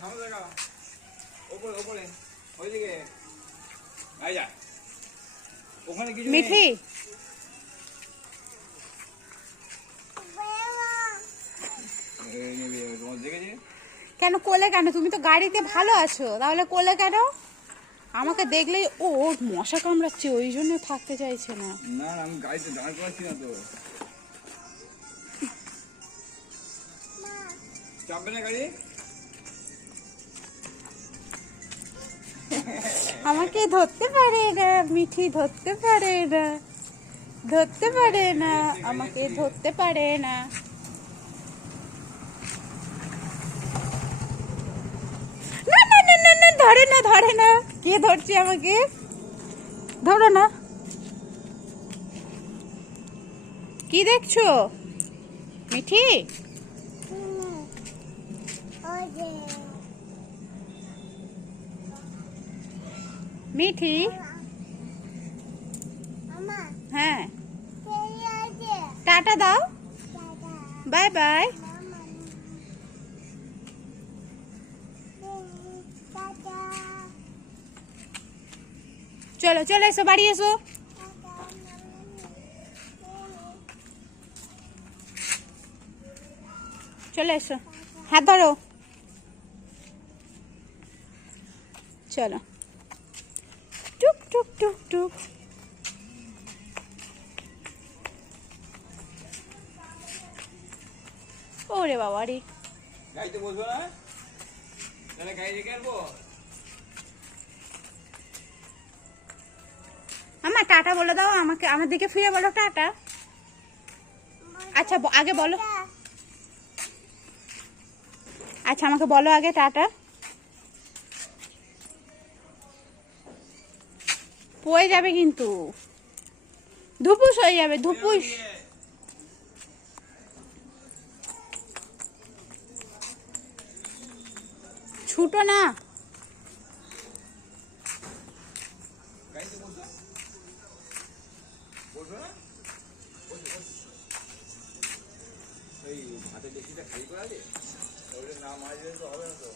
সামনে দেখা ওপরে ওপরে ওইদিকে আই যা ওখানে কিছু মিঠি কেন কোলে কেন? তুমি তো গাড়িতে ভালো আছো, তাহলে কোলে কেন? আমাকে দেখলেই ও মশা কামড়াচ্ছে, ওই জন্য থাকতে চাইছে না। না আমি গাড়িতে দাঁড় করাচ্ছি না তো। চাপবে না গাড়ি। আমাকে ধরতে পারে না মিঠি, ধরতে পারে না, ধরতে পারে না, আমাকে ধরতে পারে না। না না না না না, ধরে না, ধরে না। কে ধরছে আমাকে? ধরো না। কি দেখছো মিঠি? মিঠি হ্যাঁ, টাটা দাও, বাই বাই। চলো চলে এসো, বাড়ি এসো। চলে এসো, হাত ধরো। চলো, টুক টুক টুক টুক। ওরে বাবা রে, গাড়িতে বসবো না, তাহলে গাড়ি রেখে আসবো। আমার টাটা বলে দাও আমাকে, আমার দিকে ফিরে বলো টাটা। আচ্ছা আগে বলো, আচ্ছা আমাকে বলো আগে টাটা। পড়ে যাবে কিন্তু, ধুপুস হয়ে যাবে, ধুপুস। ছুটো না। গাড়িতে বসবো, বসবো না, এই হাতে বেশিটা খালি করে আছে, ওটা না মারা তো হবে না তো।